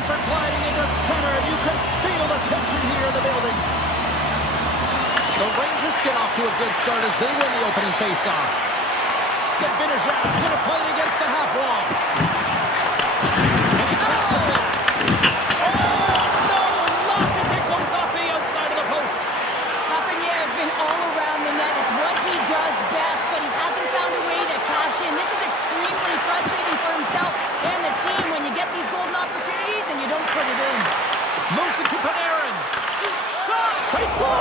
Rangers are gliding into center. You can feel the tension here in the building. The Rangers get off to a good start as they win the opening faceoff. Zibanejad's going to play it against the half wall. And he takes the pass. Oh, no! Locked as it goes off the outside of the post. Lafreniere has been all around the net. It's what he does best, but he hasn't found a way to cash in. This is extremely frustrating for himself and the team when you get these golden opportunities and you don't put it in. Moves it to Panarin. Shot! They score!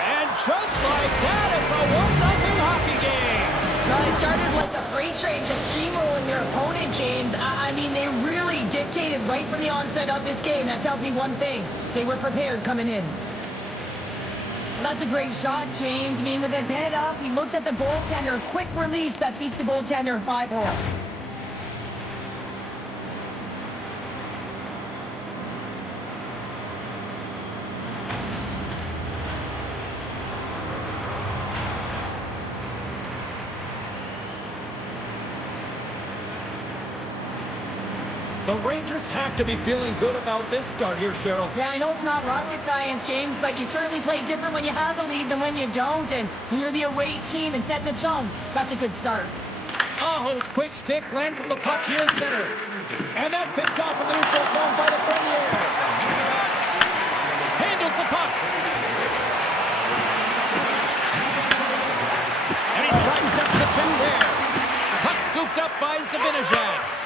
And just like that, it's a 1-0 hockey game. Well, it started like a freight train just steamrolling their opponent, James. I mean, they really dictated right from the onset of this game. That tells me one thing. They were prepared coming in. That's a great shot, James. I mean, with his head up, he looks at the goaltender. Quick release that beats the goaltender 5-hole. The Rangers have to be feeling good about this start here, Cheryl. Yeah, I know it's not rocket science, James, but you certainly play different when you have the lead than when you don't. And you're the away team and setting the tone. That's a good start. Aho's quick stick lands on the puck here in center. And that's picked off in the neutral zone by the Premier. Handles the puck. And he sidesteps the check there. Puck scooped up by Zibanejad.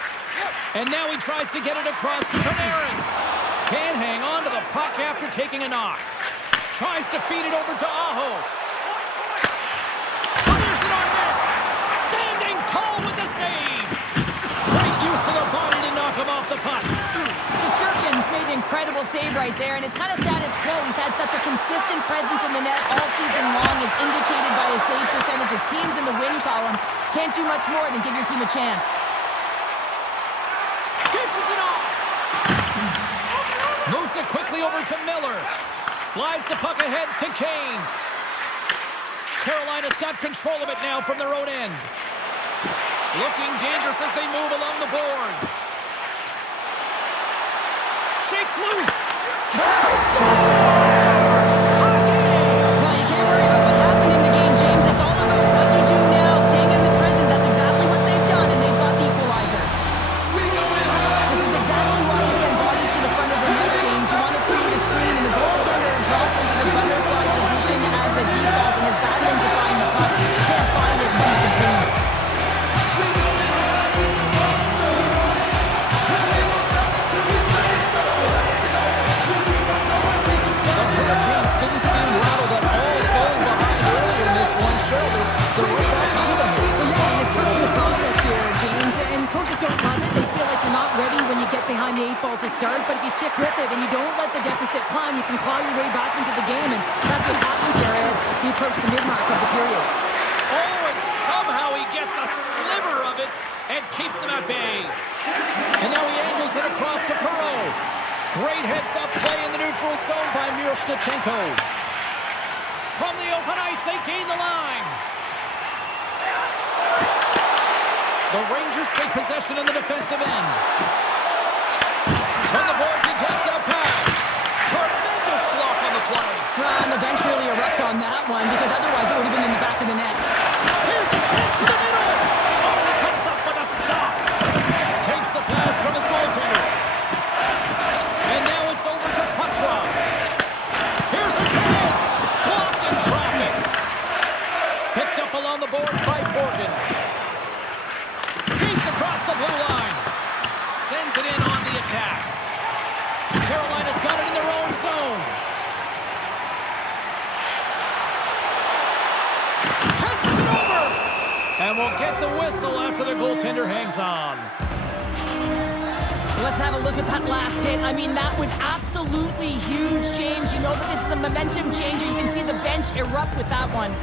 And now he tries to get it across to Panarin. Can't hang on to the puck after taking a knock. Tries to feed it over to Aho. Fires it on net. Standing tall with the save. Great use of the body to knock him off the puck. Shesterkin's made an incredible save right there, and it's kind of status quo. He's had such a consistent presence in the net all season long, as indicated by his save percentages. Teams in the win column can't do much more than give your team a chance. Dishes it off. Moves it quickly over to Miller. Slides the puck ahead to Kane. Carolina's got control of it now from their own end. Looking dangerous as they move along the boards. Shakes loose. Scores! Tie game! Well, you can't worry about what happened in the game, James. It's all about what you do now, staying in the present. That's exactly what they've done, and they've got the equalizer. This is exactly why you send bodies to the front of the net, James. You want to create a screen, and the goaltender drops into the butterfly position as a default and is battling to find the puck. Can't find it and beats it clean. Didn't seem rattled at all, falling behind early in this one. Sure, they're right back even here. Well, yeah, and it's trusting the process here, James. And coaches don't love it. They feel like you're not ready when you get behind the 8 ball to start. But if you stick with it and you don't let the deficit climb, you can claw your way back into the game. And that's what's happened here as we approach the mid-mark of the period. Oh, and somehow he gets a sliver of it and keeps them at bay. And now he angles it across to Perreault. Great heads-up play in the neutral zone by Miroshnichenko. From the open ice, they gain the line. The Rangers take possession in the defensive end. From the boards, he takes that pass. Tremendous block on the play. Well, and the bench really erupts on that one, because otherwise it would have been in the back of the net. Here's the chance to the middle. Oh, he comes up with a stop. Takes the pass from his goaltender. And now it's over to Petrov. Here's a chance. Blocked in traffic. Picked up along the boards by Borgen. Skates across the blue line. Sends it in on the attack. Carolina's got it in their own zone. Passes it over. And we'll get the whistle after the goaltender hangs on. Let's have a look at that last hit. I mean, that was absolutely huge, James. You know that this is a momentum changer. You can see the bench erupt with that one.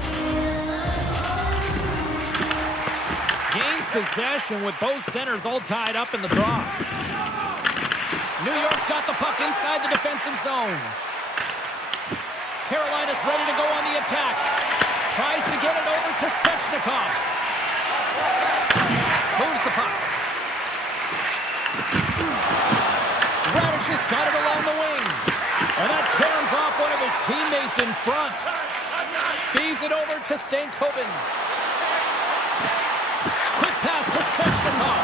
Gains possession with both centers all tied up in the draw. New York's got the puck inside the defensive zone. Carolina's ready to go on the attack. Tries to get it over to Svechnikov. Moves the puck. front. Feeds it over to Stankoven. Quick pass to Svechnikov.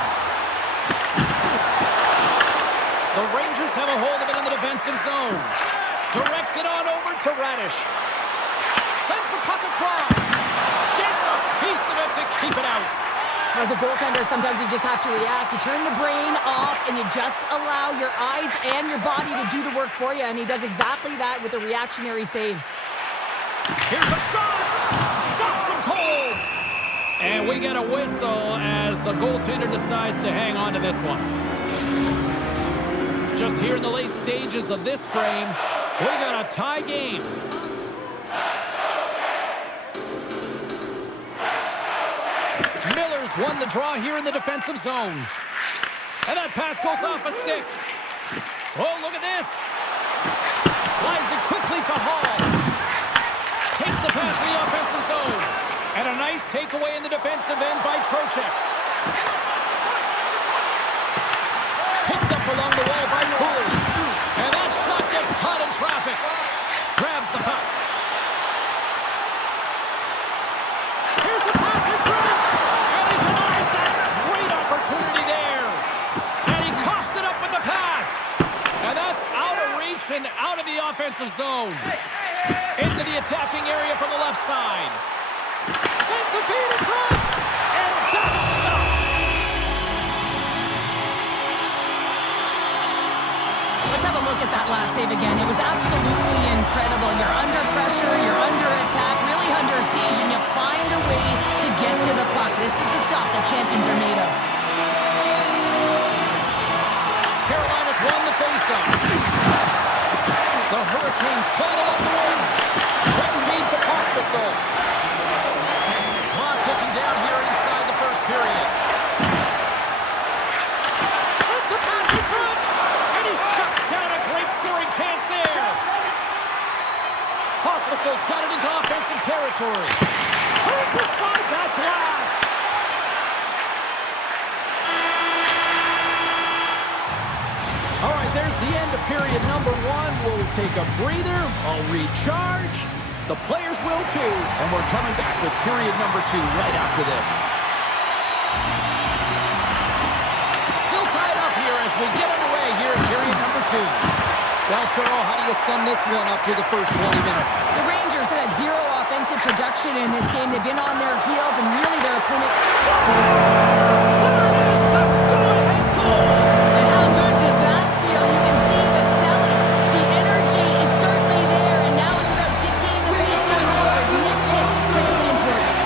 The Rangers have a hold of it in the defensive zone. Directs it on over to Radish. Sends the puck across. Gets a piece of it to keep it out. As a goaltender, sometimes you just have to react. You turn the brain off, and you just allow your eyes and your body to do the work for you, and he does exactly that with a reactionary save. Here's a shot. Stops him cold. And we get a whistle as the goaltender decides to hang on to this one. Just here in the late stages of this frame, we got a tie game. Miller's won the draw here in the defensive zone. And that pass goes off a stick. Oh, look at this. Slides it quickly to Hall. Takes the pass in the offensive zone. And a nice takeaway in the defensive end by Trocheck. Picked up along the wall by Cooley. And that shot gets caught in traffic. Grabs the puck. Here's the pass in front. And he denies that great opportunity there. And he coughs it up with the pass. And that's out of reach and out of the offensive zone. Into the attacking area from the left side. Sends the feed in front. And that's stopped. Let's have a look at that last save again. It was absolutely incredible. You're under pressure, you're under attack, really under siege, and you find a way to get to the puck. This is the stuff that champions are made of. Carolina's won the faceoff. The Hurricanes played along the wing. Quick feed to Pospisil. Clock ticking down here inside the first period. Sends a pass in front. And he shuts down a great scoring chance there. Pospisil's got it into offensive territory. Holds aside that blast. All right, there's the end of period number one. We'll take a breather. I'll recharge. The players will too. And we're coming back with period number two right after this. Still tied up here as we get underway here in period number two. Well, Cheryl, how do you sum this one up through the first 20 minutes? The Rangers have had zero offensive production in this game. They've been on their heels, and really their opponent... Scores! There is the go-ahead goal! And how good does that feel? You can see the selling. The energy is certainly there, and now it's about dictating the pace going forward. Mid-shift, critically important.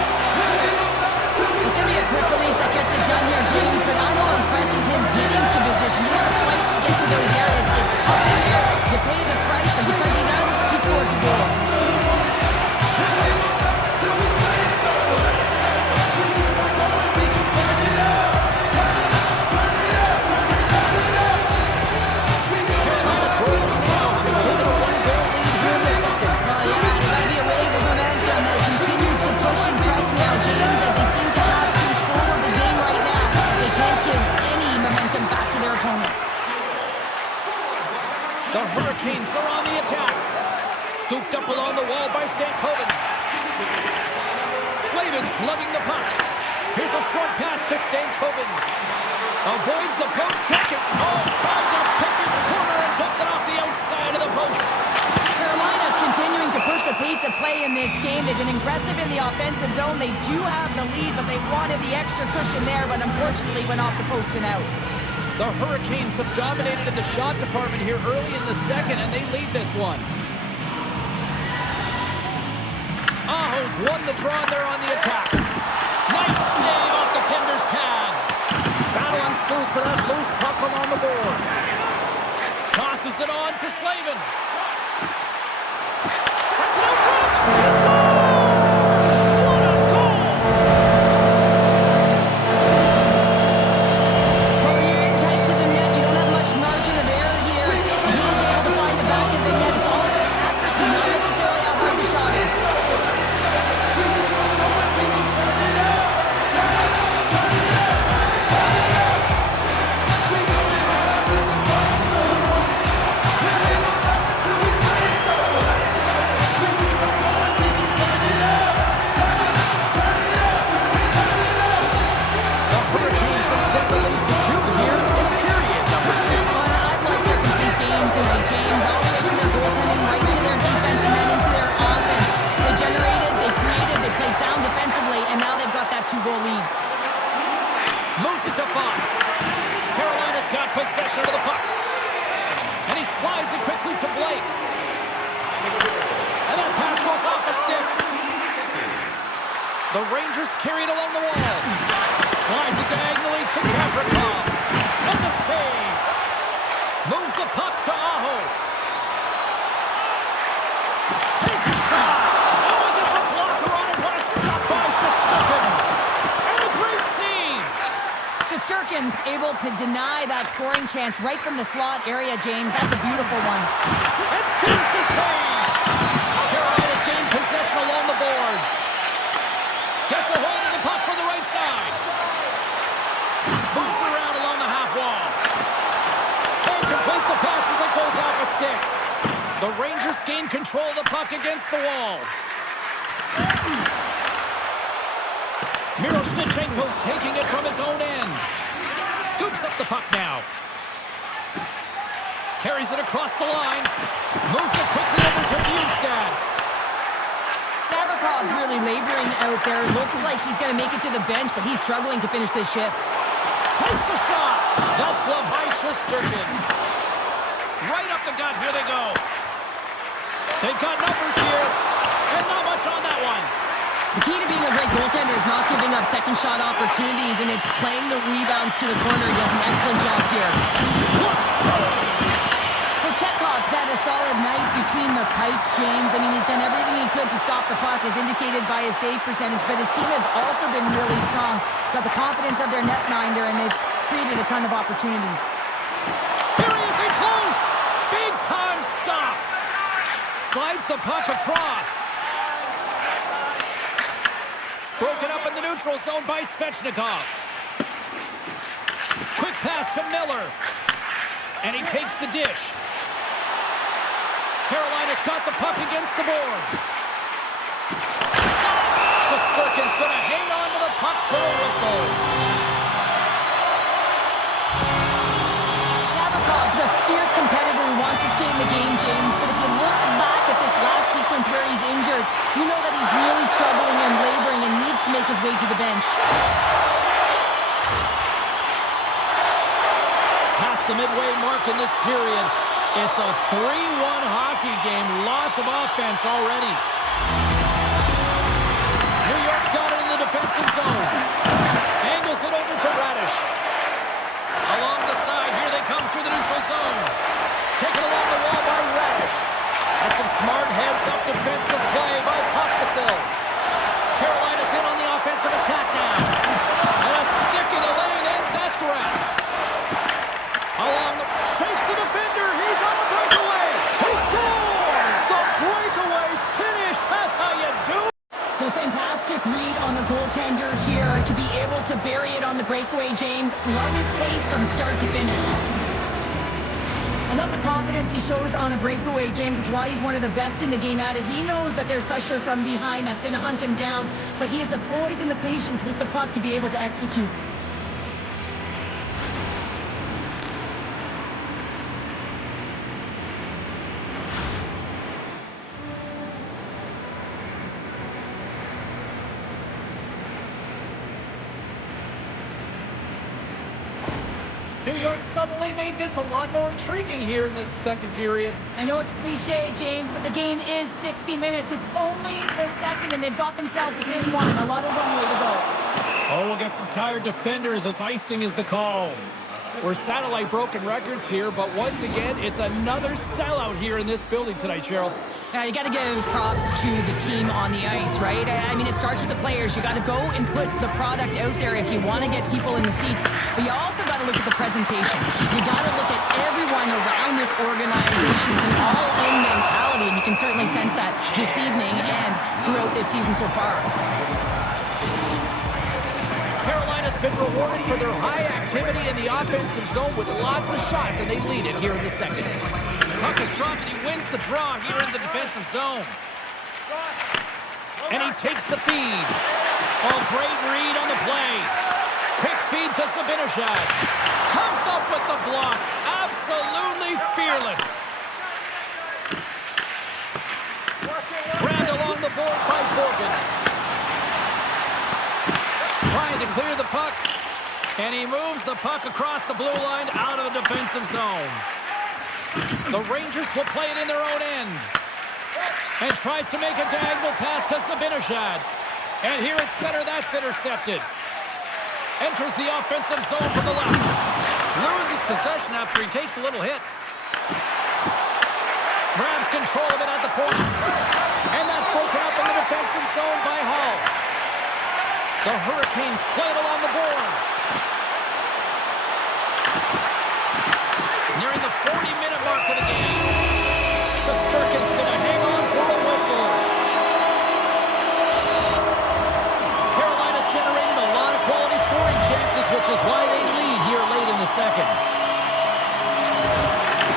It's going to be a quick release that gets it done here, James, but I'm more impressed with him getting to position. You have to fight to get to those areas. It's tough in there. You pay the price, and because he does, he scores a goal. The Hurricanes are on the attack. Scooped up along the wall by Stankoven. Slavin's lugging the puck. Here's a short pass to Stankoven. Avoids the poke check. Oh, tried to pick his corner and puts it off the outside of the post. Carolina's continuing to push the pace of play in this game. They've been aggressive in the offensive zone. They do have the lead, but they wanted the extra cushion there, but unfortunately went off the post and out. The Hurricanes have dominated in the shot department here early in the second, and they lead this one. Aho's won the draw there on the attack. Nice save off the tender's pad. Battle ensues for that loose puck along the boards. Tosses it on to Slavin. Sets it out front. He scores! What a goal! Well, when you're in tight to the net, you don't have much margin of error here. He was able to find the back of the net. It's all about accuracy, not necessarily how hard the shot is. 2-goal lead. Moves it to Fox. Carolina's got possession of the puck. And he slides it quickly to Blake. And that pass goes off the stick. The Rangers carry it along the wall. Slides it diagonally to Gavrikov. And the save. Moves the puck to Aho. Takes a shot. Oh, he gets a blocker on it. What a stop by Shesterkin. And a great save. Shesterkin's able to deny that scoring chance right from the slot area, James. That's a beautiful one. And there's the save. Carolina's gained possession along the boards. Gets a hold of the puck from the right side. Moves it around along the half wall. Can't complete the pass as it goes off a stick. The Rangers gain control of the puck against the wall. Miroshnichenko's taking it from his own end. Scoops up the puck now. Carries it across the line. Moves it quickly over to Bjugstad. Gavrikov's really laboring out there. Looks like he's going to make it to the bench, but he's struggling to finish this shift. Takes a shot. That's gloved by Shesterkin. Right up the gut. Here they go. They've got numbers here. And not much on that one. The key to being a great goaltender is not giving up second shot opportunities, and it's playing the rebounds to the corner. He does an excellent job here. Chekhov's had a solid night between the pipes, James. I mean, he's done everything he could to stop the puck, as indicated by his save percentage, but his team has also been really strong. Got the confidence of their netminder, and they've created a ton of opportunities. Here he is in close. Big time stop. Slides the puck across. Broken up in the neutral zone by Svechnikov. Quick pass to Miller. And he takes the dish. Carolina's got the puck against the boards. Shesterkin's going to hang on to the puck for a whistle. Gavrikov's a fierce competitor who wants to stay in the game, James, but if you look back at this last sequence where he's injured, you know that he's really struggling and laboring and needs to make his way to the bench. Past the midway mark in this period, it's a 3-1 hockey game. Lots of offense already. New York's got it in the defensive zone. Angles it over to Radish. Along the side, here they come through the neutral zone. Taken along the wall by Radish. That's some smart heads-up defensive play by Pospisil. Carolina's in on the offensive attack now. And a stick in the lane ends that threat. Along the... Shakes the defender. He's on the breakaway. He scores! The breakaway finish. That's how you do it. The fantastic read on the goaltender here to be able to bury it on the breakaway, James. Love his pace from start to finish. I love the confidence he shows on a breakaway, James. It's why he's one of the best in the game at it. He knows that there's pressure from behind that's going to hunt him down, but he has the poise and the patience with the puck to be able to execute. New York suddenly made this a lot more intriguing here in this second period. I know it's cliche, James, but the game is 60 minutes. It's only the second, and they've got themselves within one. A lot of runway to go. Oh, we'll get some tired defenders as icing is the call. We're satellite broken records here, but once again, it's another sellout here in this building tonight, Cheryl. Yeah, you got to give props to the team on the ice, right? I mean, it starts with the players. You got to go and put the product out there if you want to get people in the seats. But you also got to look at the presentation. You got to look at everyone around this organization. It's an all-in mentality, and you can certainly sense that this evening and throughout this season so far. Carolina's been rewarded for their high activity in the offensive zone with lots of shots, and they lead it here in the second. Puck is dropped, and he wins the draw here in the defensive zone. And he takes the feed. Oh, great read on the play. Quick feed to Zibanejad. Comes up with the block. Absolutely fearless. Grabbed along the board by Borgen. to clear the puck. And he moves the puck across the blue line out of the defensive zone. The Rangers will play it in their own end. And tries to make a diagonal pass to Zibanejad. And here at center, that's intercepted. Enters the offensive zone from the left. Loses possession after he takes a little hit. Grabs control of it at the point. And that's broken up in the defensive zone by Hall. The Hurricanes play it along the boards. Nearing the 40-minute mark of the game. Shesterkin's going to hang on for a whistle. Carolina's generated a lot of quality scoring chances, which is why they lead here late in the second.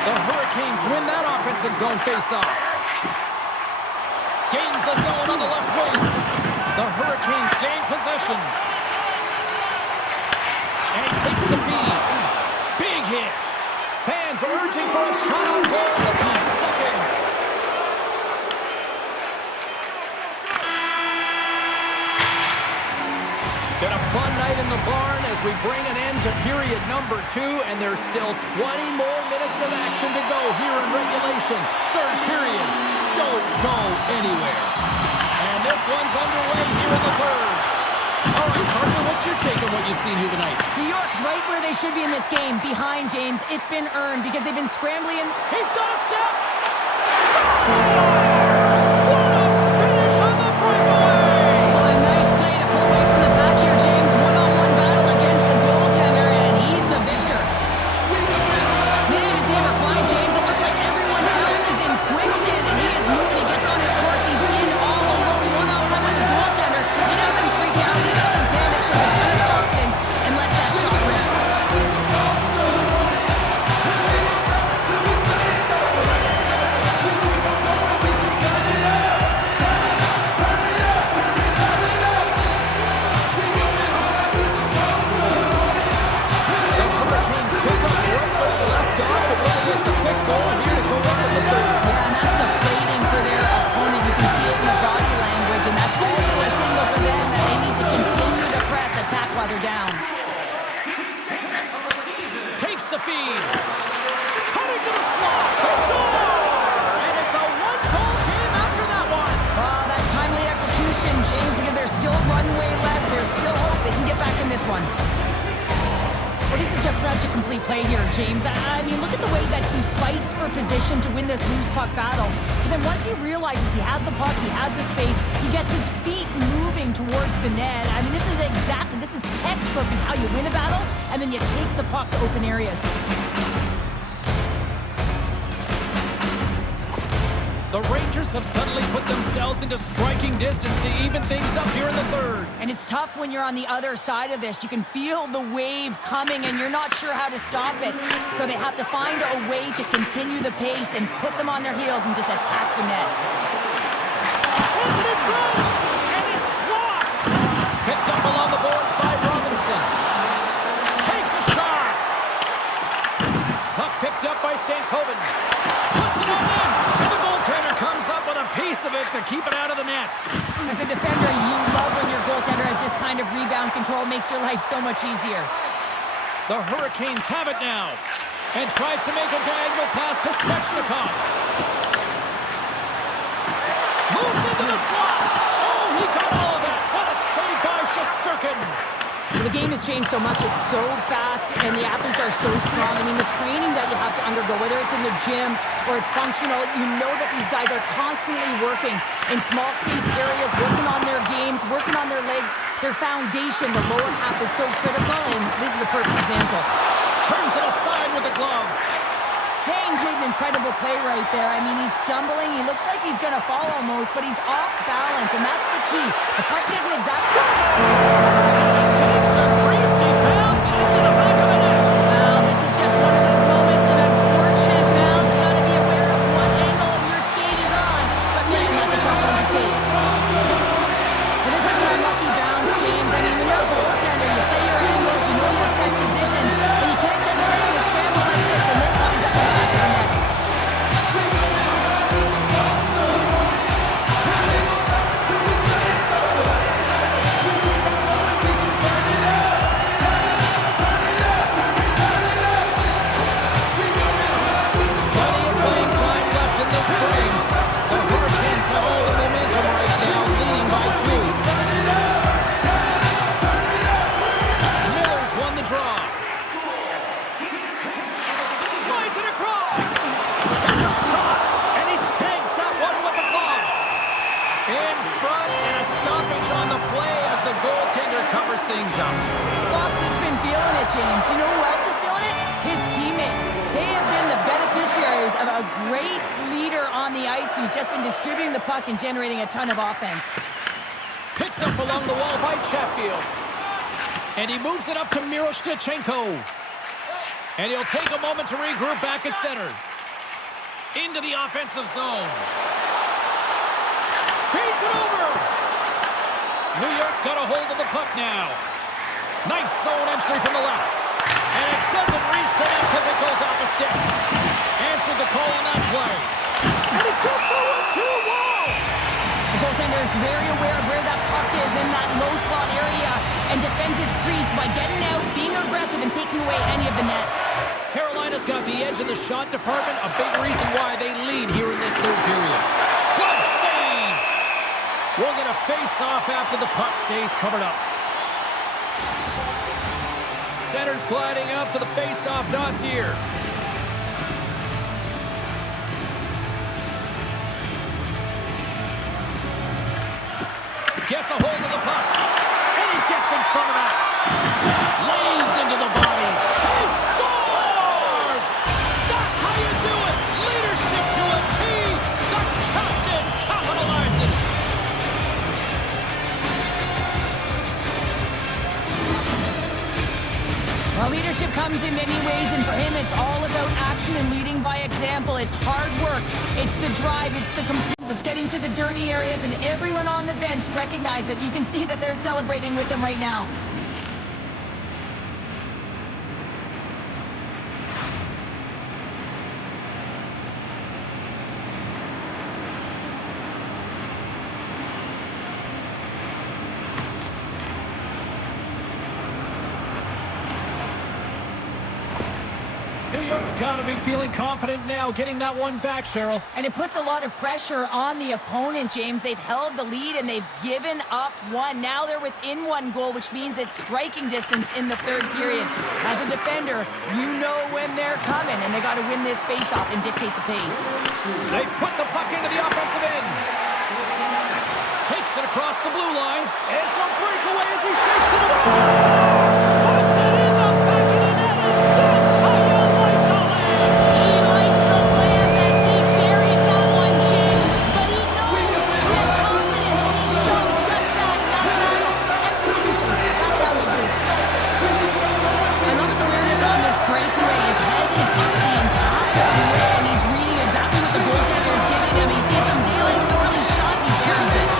The Hurricanes win that offensive zone faceoff. Gains the zone on the left wing. The Hurricanes gain possession. And takes the feed. Big hit. Fans urging for a shot on goal with 9 seconds. Been a fun night in the barn as we bring an end to period number 2, and there's still 20 more minutes of action to go here in regulation. Third period. Don't go anywhere. And this one's underway here in the third. All right, Carter, what's your take on what you've seen here tonight? New York's right where they should be in this game, behind James. It's been earned because they've been scrambling. He's got a step. Scores! What a finish on the breakaway! Well, a nice play to pull away from the back here, James. One-on-one battle against the goaltender, and he's the victor. Man, is he ever flying, James? It looks like everyone else is in quicksand, and he is moving. He gets on his horse. He's in all alone, one-on-one with the goaltender. He doesn't freak out. He doesn't panic. Shows a ton of confidence and lets that shot rip. While they're down. Takes the feed. Cutting to the slot. Score! And it's a one-goal game after that one. Oh, that's timely execution, James, because there's still runway left. There's still hope they can get back in this one. Well, this is just such a complete play here, James. I mean, look at the way that he fights for position to win this loose puck battle. But then once he realizes he has the puck, he has the space, he gets his feet moving towards the net. I mean, this is textbook in how you win a battle, and then you take the puck to open areas. The Rangers have suddenly put themselves into striking distance to even things up here in the third. And it's tough when you're on the other side of this. You can feel the wave coming, and you're not sure how to stop it. So they have to find a way to continue the pace and put them on their heels and just attack the net. Sees it in front, and it's blocked. Picked up along the boards by Robinson. Takes a shot. Puck picked up by Stankoven. Puts it on in, and the goaltender comes up with a piece of it to keep it out of the net. As a defender, you love when your goaltender has this kind of rebound control. Makes your life so much easier. The Hurricanes have it now, and tries to make a diagonal pass to Svechnikov. Moves into the slot. Oh, he got all of that. What a save by Shesterkin. The game has changed so much. It's so fast, and the athletes are so strong. I mean, the training that you have to undergo, whether it's in the gym or it's functional, you know that these guys are constantly working in small space areas, working on their games, working on their legs. Their foundation, the lower half, is so critical, and this is a perfect example. Turns it aside with the glove. Haynes made an incredible play right there. I mean, he's stumbling. He looks like he's going to fall almost, but he's off balance, and that's the key. The puck isn't exactly... Takes a greasy bounce into the back of the net. Well, this is just one of those moments, an unfortunate bounce. You got to be aware of what angle your skate is on. But man, that's a tough one to take. But this is an unlucky bounce, James. I mean, when you're a goaltender, you play your angles, you know your set positions, but you can't get stuck in a scramble like this, and then winds up in the back of the net. things up. Fox has been feeling it, James. You know who else is feeling it? His teammates. They have been the beneficiaries of a great leader on the ice who's just been distributing the puck and generating a ton of offense. Picked up along the wall by Chatfield. And he moves it up to Miroshnichenko. And he'll take a moment to regroup back at center. Into the offensive zone. Feeds it over. New York's got a hold of the puck now. Nice zone entry from the left. And it doesn't reach the net because it goes off a stick. Answered the call on that play. And it gets over to wall. The goaltender is very aware of where that puck is in that low slot area and defends his crease by getting out, being aggressive, and taking away any of the net. Carolina's got the edge in the shot department, a big reason why they lead here in this third period. Glove save! We'll get a face-off after the puck stays covered up. Center's gliding up to the face-off dots here. Gets a hold of the puck. And he gets in front of that. Lays into the body. He scores! That's how you do it! Leadership to a T! The captain capitalizes! Well, leadership comes in many ways, and for him, it's all about action and leading by example. It's hard work. It's the drive. It's the It's getting to the dirty areas, and everyone on the bench recognize it. You can see that they're celebrating with him right now. New York's got to be feeling confident now, getting that one back, Cheryl. And it puts a lot of pressure on the opponent, James. They've held the lead and they've given up one. Now they're within one goal, which means it's striking distance in the third period. As a defender, you know when they're coming, and they got to win this faceoff and dictate the pace. They put the puck into the offensive end. Takes it across the blue line. And some breakaway as he shakes it around. Puts it in the back of the net, and that's how you like the land. He likes the lamp as he buries that one, James. But he knows he has confidence, and he shows just that execution. That's how we do it. I love his awareness on this breakaway. His head is up the entire way, and he's reading exactly what the goaltender is giving him. He sees some daylight, early shot, he carries it.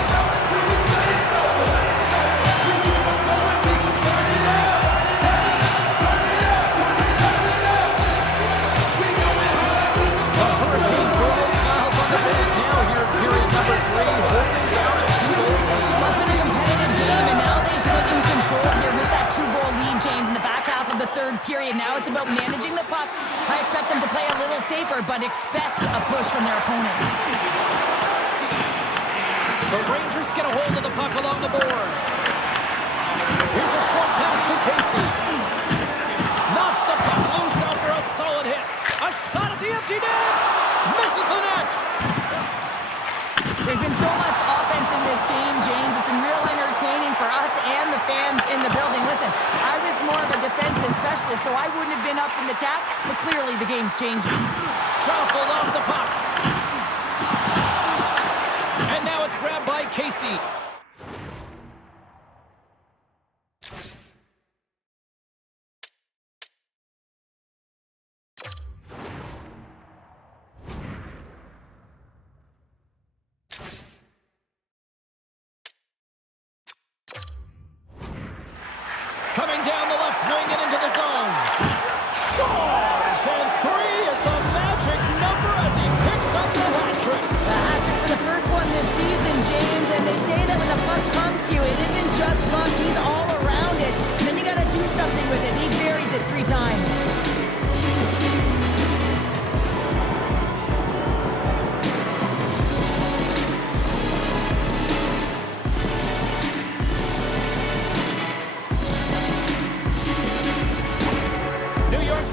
Third period. Now it's about managing the puck. I expect them to play a little safer, but expect a push from their opponent. The Rangers get a hold of the puck along the boards. Here's a short pass to Casey. Knocks the puck loose after a solid hit. A shot at the empty net. Misses the net. There's been so much offense in this game, James. It's been real entertaining for us and the fans in the building. Listen, I was more of a defensive specialist, so I wouldn't have been up in the attack, but clearly the game's changing. Jostled off the puck. And now it's grabbed by Casey. Coming down the left wing and into the zone. Scores! And 3 is the magic number as he picks up the hat trick. The hat trick for the first one this season, James. And they say that when the puck comes to you, it isn't just luck. He's all around it. And then you got to do something with it. He buries it 3 times.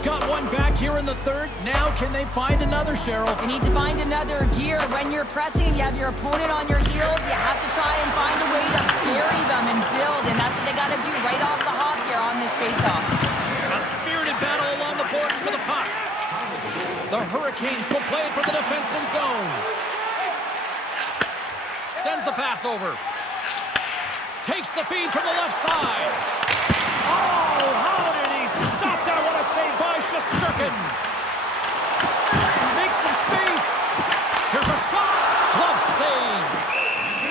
Got one back here in the third. Now can they find another, Cheryl? You need to find another gear. When you're pressing, you have your opponent on your heels. You have to try and find a way to bury them and build, and that's what they got to do right off faceoff. A spirited battle along the boards for the puck. The Hurricanes will play it from the defensive zone. Sends the pass over. Takes the feed from the left side. Oh, how did he stop that? What a save by Shesterkin. Makes some space. Here's a shot. Glove save.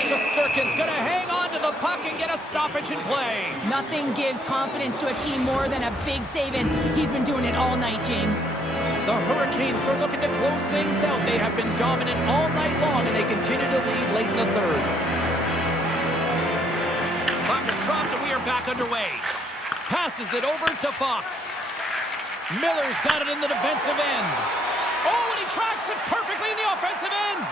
Shesterkin's going to hang on to the puck and get a stoppage in play. Nothing gives confidence to a team more than a big save, and he's been doing it all night, James. The Hurricanes are looking to close things out. They have been dominant all night long, and they continue to lead late in the third. Puck is dropped, and we are back underway. Passes it over to Fox. Miller's got it in the defensive end. Oh, and he tracks it perfectly in the offensive end.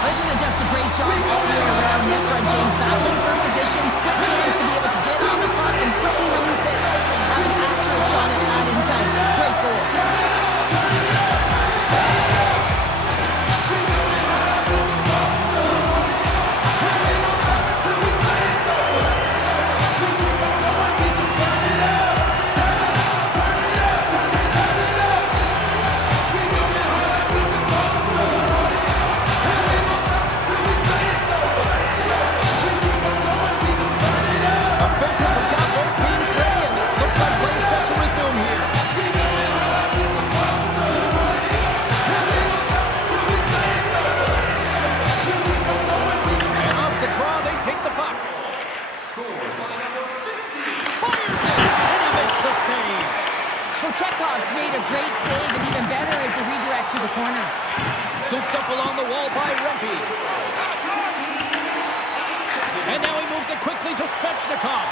This isn't just a great job all the way around. Net front, James battling for position, quick hands to be able to get on the puck and quickly release it. Have an accurate shot at that in time. Great goal. Officials have got both teams ready, and it looks like play set to resume here. And off the draw, they take the puck. Fires it, and he makes the save. Chekhov's made a great save, and even better is the redirect to the corner. Scooped up along the wall by Rempe. And now he moves it quickly to Svechnikov.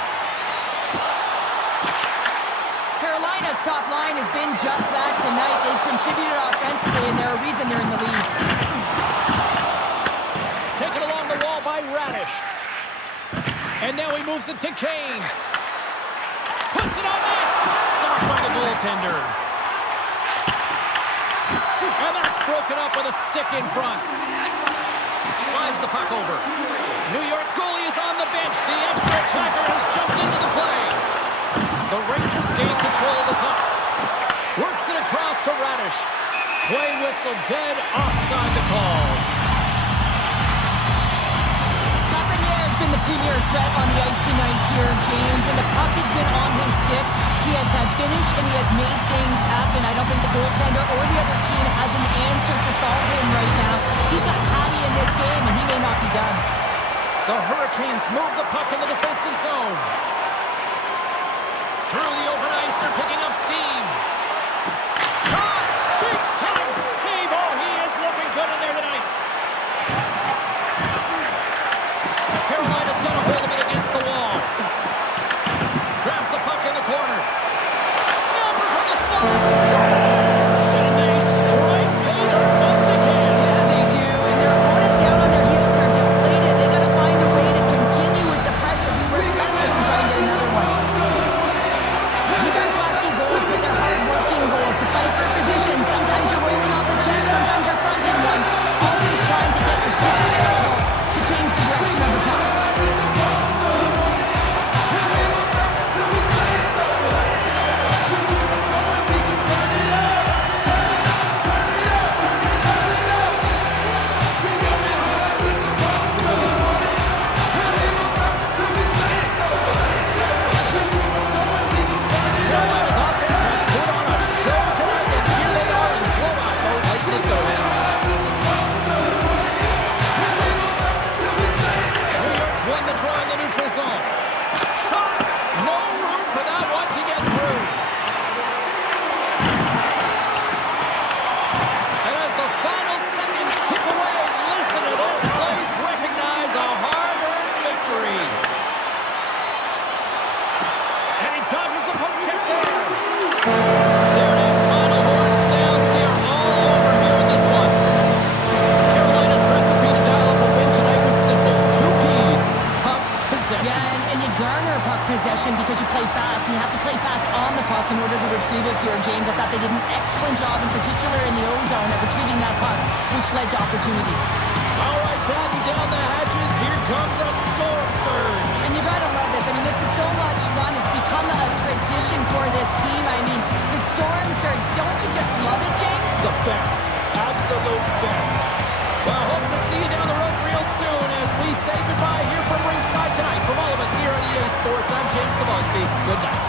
Carolina's top line has been just that tonight. They've contributed offensively, and they're a reason they're in the lead. Taken along the wall by Radish. And now he moves it to Kane. Puts it on net. Stopped by the goaltender. And that's broken up with a stick in front. Slides the puck over. New York's goalie is on the bench. The extra attacker has jumped into the play. The Rangers gain control of the puck. Works it across to Radish. Play whistle dead. Offside to call. Lafreniere has been the premier threat on the ice tonight here, James. When the puck has been on his stick, he has had finish and he has made things happen. I don't think the goaltender or the other team has an answer to solve him right now. He's got Hattie in this game, and he may not be done. The Hurricanes move the puck in the defensive zone. Through the open ice, they're picking up steam. Shot! Big time save! Oh, he is looking good in there tonight. Carolina's got a hold of it against the wall. Grabs the puck in the corner. Snapper from the slot. Scores! And they strike pay dirt once again. Yeah, they do. And their opponents down on their heels are deflated. They got to find a way to continue with the pressure, be relentless, and try to get another one. These aren't flashy goals, but they're hard work James. I thought they did an excellent job, in particular in the O-zone, of retrieving that puck, which led to opportunity. All right, batten down the hatches. Here comes a storm surge. And you gotta love this. I mean, this is so much fun. It's become a tradition for this team. I mean, the storm surge. Don't you just love it, James? The best. Absolute best. Well, hope to see you down the road real soon as we say goodbye here from ringside tonight. From all of us here at EA Sports, I'm James Cebulski. Good night.